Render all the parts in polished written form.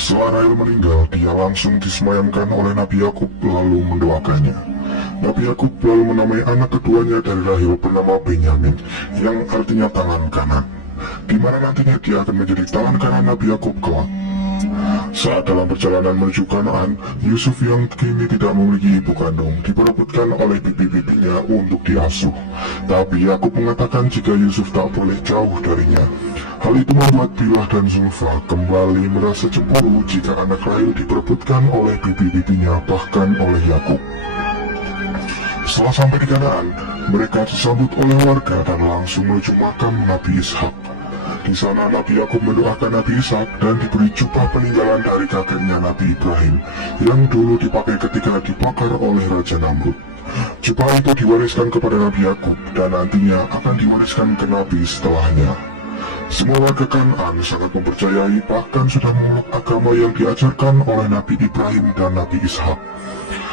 Setelah Rahel meninggal, dia langsung disemayamkan oleh Nabi Yakub lalu mendoakannya. Nabi Yakub lalu menamai anak keduanya dari Rahel bernama Benyamin, yang artinya tangan kanan, di mana nantinya dia akan menjadi tangan kanan Nabi Yakub kelak. Saat dalam perjalanan menuju Kanaan, Yusuf yang kini tidak memiliki ibu kandung diperebutkan oleh bibi-bibinya untuk diasuh. Tapi Yakub mengatakan jika Yusuf tak boleh jauh darinya. Hal itu membuat Bilhah dan Zulfa kembali merasa cemburu jika anak Rahel diperebutkan oleh bibi-bibinya, bahkan oleh Yakub. Setelah sampai di Kanaan, mereka disambut oleh warga dan langsung menuju makam Nabi Ishak. Di sana Nabi Yakub mendoakan Nabi Ishak dan diberi jubah peninggalan dari kakeknya Nabi Ibrahim yang dulu dipakai ketika dibakar oleh Raja Namrud. Jubah itu diwariskan kepada Nabi Yakub dan nantinya akan diwariskan ke Nabi setelahnya. Semua warga Kanaan sangat mempercayai, bahkan sudah memeluk agama yang diajarkan oleh Nabi Ibrahim dan Nabi Ishak.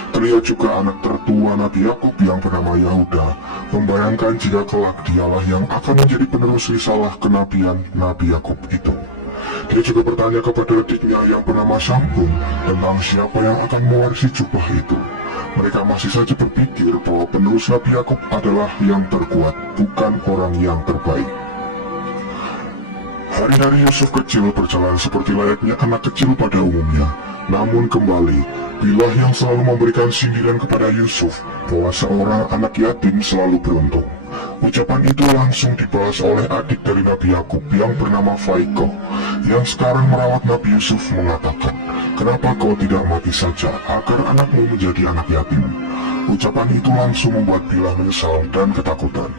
Terlihat juga anak tertua Nabi Yakub yang bernama Yahuda membayangkan jika kelak dialah yang akan menjadi penerus risalah kenabian Nabi Yakub itu. Dia juga bertanya kepada adiknya yang bernama Syamgun tentang siapa yang akan mewarisi jubah itu. Mereka masih saja berpikir bahwa penerus Nabi Yakub adalah yang terkuat, bukan orang yang terbaik. Hari-hari Yusuf kecil berjalan seperti layaknya anak kecil pada umumnya. Namun kembali, Bilhah yang selalu memberikan sindiran kepada Yusuf bahwa seorang anak yatim selalu beruntung. Ucapan itu langsung dibalas oleh adik dari Nabi Yakub yang bernama Faikoh, yang sekarang merawat Nabi Yusuf, mengatakan, "Kenapa kau tidak mati saja agar anakmu menjadi anak yatim?" Ucapan itu langsung membuat Bilhah menyesal dan ketakutan.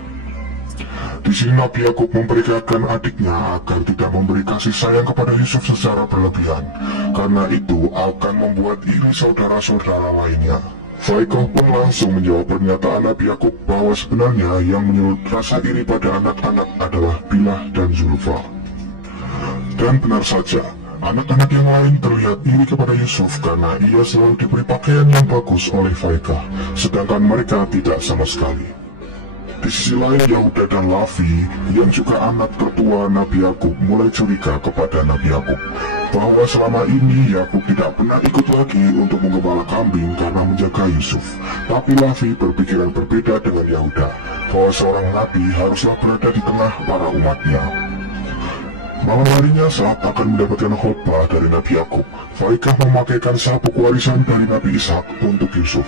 Di sini Nabi Yakub memperingatkan adiknya agar tidak memberi kasih sayang kepada Yusuf secara berlebihan, karena itu akan membuat iri saudara-saudara lainnya. Faikoh pun langsung menjawab pernyataan Nabi Yakub bahwa sebenarnya yang menyulut rasa iri pada anak-anak adalah Bilhah dan Zulfa. Dan benar saja, anak-anak yang lain terlihat iri kepada Yusuf karena ia selalu diberi pakaian yang bagus oleh Faikoh, sedangkan mereka tidak sama sekali. Di sisi lain, Yahuda dan Lavi yang juga anak tertua Nabi Yakub mulai curiga kepada Nabi Yakub bahwa selama ini Yakub tidak pernah ikut lagi untuk menggembala kambing karena menjaga Yusuf. Tapi Lavi berpikiran berbeda dengan Yahuda bahwa seorang nabi haruslah berada di tengah para umatnya. Malam harinya saat akan mendapatkan khotbah dari Nabi Yakub, Faikoh memakaikan sabuk warisan dari Nabi Ishak untuk Yusuf.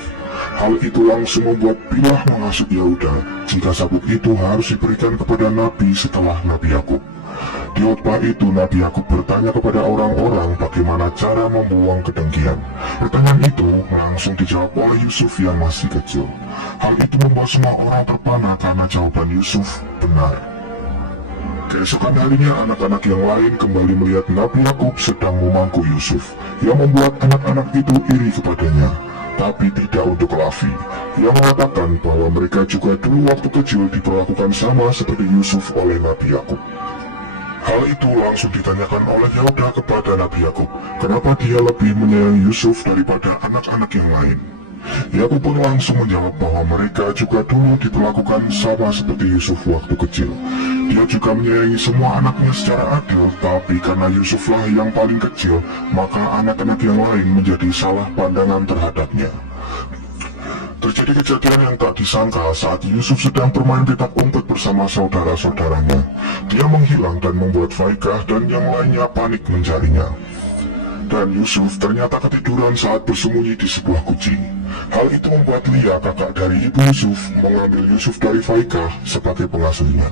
Hal itu langsung membuat Bilhah menghasut Yahuda jika sabuk itu harus diberikan kepada Nabi setelah Nabi Yakub. Di khotbah itu Nabi Yakub bertanya kepada orang-orang bagaimana cara membuang kedengkian. Pertanyaan itu langsung dijawab oleh Yusuf yang masih kecil. Hal itu membuat semua orang terpana karena jawaban Yusuf benar. Keesokan harinya anak-anak yang lain kembali melihat Nabi Yakub sedang memangku Yusuf, yang membuat anak-anak itu iri kepadanya. Tapi tidak untuk Lavi, yang mengatakan bahwa mereka juga dulu waktu kecil diperlakukan sama seperti Yusuf oleh Nabi Yakub. Hal itu langsung ditanyakan oleh Yahuda kepada Nabi Yakub, kenapa dia lebih menyayangi Yusuf daripada anak-anak yang lain. Yakub pun langsung menjawab bahwa mereka juga dulu diperlakukan sama seperti Yusuf waktu kecil. Dia juga menyayangi semua anaknya secara adil, tapi karena Yusuflah yang paling kecil, maka anak-anak yang lain menjadi salah pandangan terhadapnya. Terjadi kejadian yang tak disangka saat Yusuf sedang bermain petak umpet bersama saudara-saudaranya. Dia menghilang dan membuat Faikoh dan yang lainnya panik mencarinya. Dan Yusuf ternyata ketiduran saat bersembunyi di sebuah guci. Hal itu membuat Lia, kakak dari ibu Yusuf, mengambil Yusuf dari Faikoh sebagai pengasuhnya,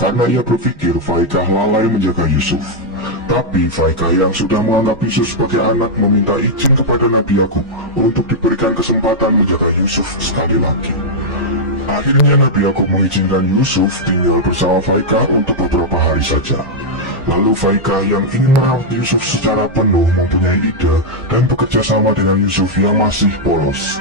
karena ia berpikir Faikoh lalai menjaga Yusuf. Tapi Faikoh yang sudah menganggap Yusuf sebagai anak meminta izin kepada Nabi Yakub untuk diberikan kesempatan menjaga Yusuf sekali lagi. Akhirnya Nabi Yakub mengizinkan Yusuf tinggal bersama Faikoh untuk beberapa hari saja. Lalu Faikoh yang ingin merawat Yusuf secara penuh mempunyai ide dan bekerja sama dengan Yusuf yang masih polos.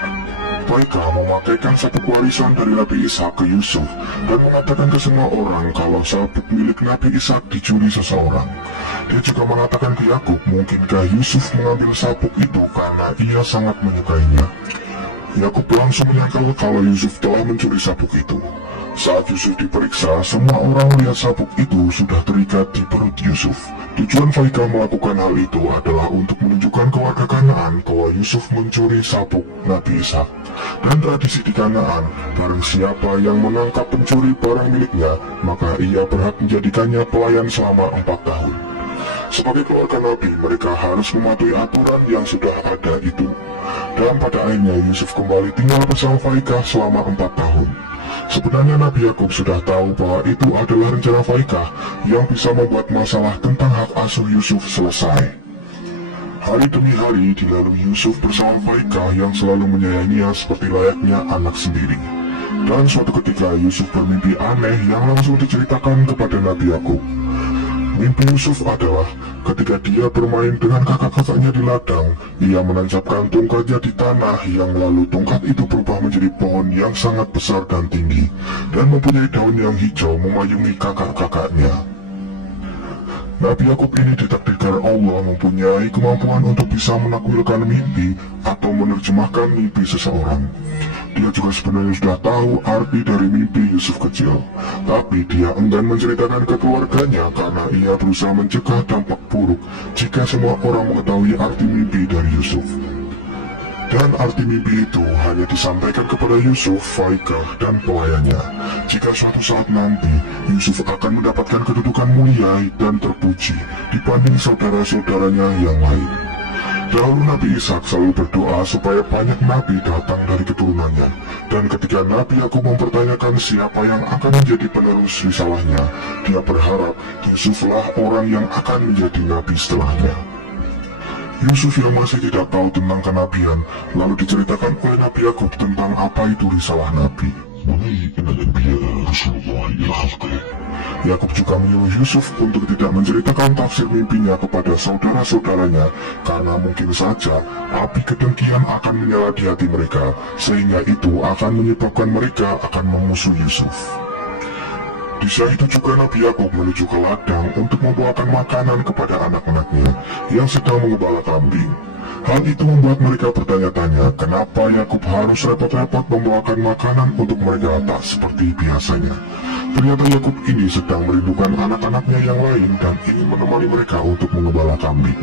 Faikoh memakaikan sabuk warisan dari Nabi Ishak ke Yusuf dan mengatakan ke semua orang kalau sabuk milik Nabi Ishak dicuri seseorang. Dia juga mengatakan ke Yakub mungkinkah Yusuf mengambil sabuk itu karena ia sangat menyukainya. Yakub langsung menyangkal kalau Yusuf telah mencuri sabuk itu. Saat Yusuf diperiksa, semua orang melihat sabuk itu sudah terikat di perut Yusuf. Tujuan Faika melakukan hal itu adalah untuk menunjukkan ke warga Kanaan bahwa Yusuf mencuri sabuk Nabi Ishak. Dan tradisi di Kanaan, barang siapa yang menangkap pencuri barang miliknya, maka ia berhak menjadikannya pelayan selama 4 tahun. Sebagai keluarga Nabi, mereka harus mematuhi aturan yang sudah ada itu. Dan pada akhirnya Yusuf kembali tinggal bersama Faika selama 4 tahun. Sebenarnya Nabi Yakub sudah tahu bahwa itu adalah rencana Faika yang bisa membuat masalah tentang hak asuh Yusuf selesai. Hari demi hari dilalui Yusuf bersama Faika yang selalu menyayanginya seperti layaknya anak sendiri. Dan suatu ketika Yusuf bermimpi aneh yang langsung diceritakan kepada Nabi Yakub. Mimpi Yusuf adalah ketika dia bermain dengan kakak-kakaknya di ladang, ia menancapkan tongkatnya di tanah yang lalu tongkat itu berubah menjadi pohon yang sangat besar dan tinggi, dan mempunyai daun yang hijau memayungi kakak-kakaknya. Nabi Yakub ini ditakdirkan Allah mempunyai kemampuan untuk bisa menakwilkan mimpi atau menerjemahkan mimpi seseorang. Dia juga sebenarnya sudah tahu arti dari mimpi Yusuf kecil, tapi dia enggan menceritakan ke keluarganya karena ia berusaha mencegah dampak buruk jika semua orang mengetahui arti mimpi dari Yusuf. Dan arti mimpi itu hanya disampaikan kepada Yusuf, Faika, dan pelayannya. Jika suatu saat nanti Yusuf akan mendapatkan kedudukan mulia dan terpuji dibanding saudara-saudaranya yang lain. Dahulu Nabi Ishak selalu berdoa supaya banyak nabi datang dari keturunannya. Dan ketika Nabi Yakub mempertanyakan siapa yang akan menjadi penerus risalahnya, dia berharap Yusuflah orang yang akan menjadi nabi setelahnya. Yusuf yang masih tidak tahu tentang kenabian, lalu diceritakan oleh Nabi Yakub tentang apa itu risalah nabi. Yakub juga menyuruh Yusuf untuk tidak menceritakan tafsir mimpinya kepada saudara-saudaranya, karena mungkin saja api kedengkian akan menyala di hati mereka, sehingga itu akan menyebabkan mereka akan memusuhi Yusuf. Di saat itu juga Nabi Yakub menuju ke ladang untuk membawakan makanan kepada anak-anaknya yang sedang mengembala kambing. Hal itu membuat mereka bertanya-tanya kenapa Yakub harus repot-repot membawakan makanan untuk mereka tak seperti biasanya. Ternyata Yakub ini sedang merindukan anak-anaknya yang lain dan ingin menemani mereka untuk mengembala kambing.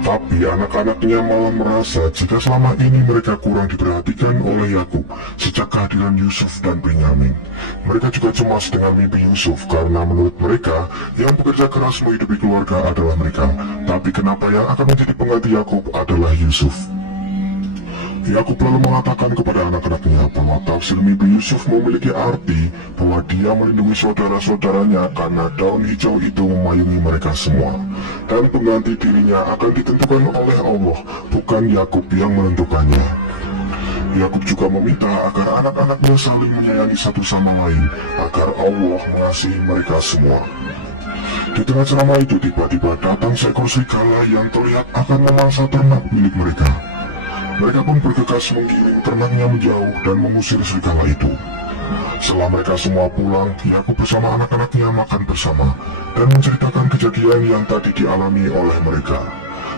Tapi anak-anaknya malah merasa jika selama ini mereka kurang diperhatikan oleh Yakub sejak kehadiran Yusuf dan Benyamin. Mereka juga cemas dengan mimpi Yusuf karena menurut mereka yang bekerja keras menghidupi keluarga adalah mereka. Tapi kenapa yang akan menjadi pengganti Yakub adalah Yusuf? Yakub lalu mengatakan kepada anak-anaknya bahwa tafsir mimpi Yusuf memiliki arti bahwa dia melindungi saudara-saudaranya karena daun hijau itu memayungi mereka semua. Dan pengganti dirinya akan ditentukan oleh Allah, bukan Yakub yang menentukannya. Yakub juga meminta agar anak-anaknya saling menyayangi satu sama lain, agar Allah mengasihi mereka semua. Di tengah ceramah itu tiba-tiba datang seekor serigala yang terlihat akan memangsa ternak milik mereka. Mereka pun bergegas menggiring ternaknya menjauh dan mengusir serigala itu. Setelah mereka semua pulang, Yakub bersama anak-anaknya makan bersama dan menceritakan kejadian yang tadi dialami oleh mereka.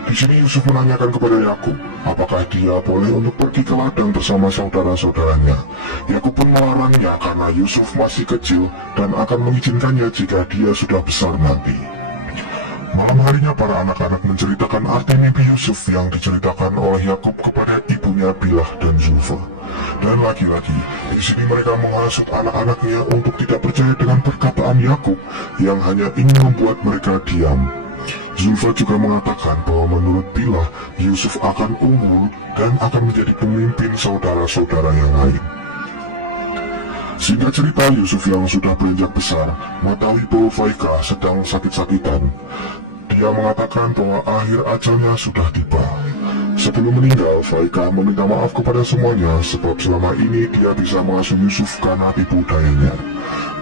Di sini Yusuf menanyakan kepada Yakub, apakah dia boleh untuk pergi ke ladang bersama saudara-saudaranya. Yakub pun melarangnya karena Yusuf masih kecil dan akan mengizinkannya jika dia sudah besar nanti. Malam harinya para anak-anak menceritakan arti mimpi Yusuf yang diceritakan oleh Yakub kepada ibunya Bilah dan Zulfa. Dan lagi-lagi, di sini mereka menghasut anak-anaknya untuk tidak percaya dengan perkataan Yakub yang hanya ingin membuat mereka diam. Zulfa juga mengatakan bahwa menurut Bilah, Yusuf akan unggul dan akan menjadi pemimpin saudara-saudara yang lain. Sehingga cerita Yusuf yang sudah beranjak besar mengetahui bahwa Faika sedang sakit-sakitan. Dia mengatakan bahwa akhir ajalnya sudah tiba. Sebelum meninggal, Faika meminta maaf kepada semuanya sebab selama ini dia bisa mengasuh Yusuf karena tipu dayanya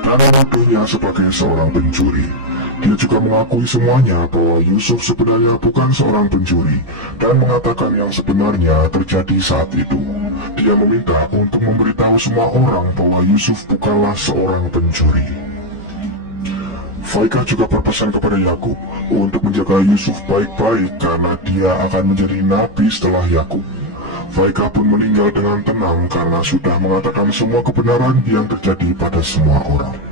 dan menuduhnya sebagai seorang pencuri. Dia juga mengakui semuanya bahwa Yusuf sebenarnya bukan seorang pencuri dan mengatakan yang sebenarnya terjadi saat itu. Dia meminta untuk memberitahu semua orang bahwa Yusuf bukanlah seorang pencuri. Faika juga berpesan kepada Yakub untuk menjaga Yusuf baik-baik karena dia akan menjadi nabi setelah Yakub. Faika pun meninggal dengan tenang karena sudah mengatakan semua kebenaran yang terjadi pada semua orang.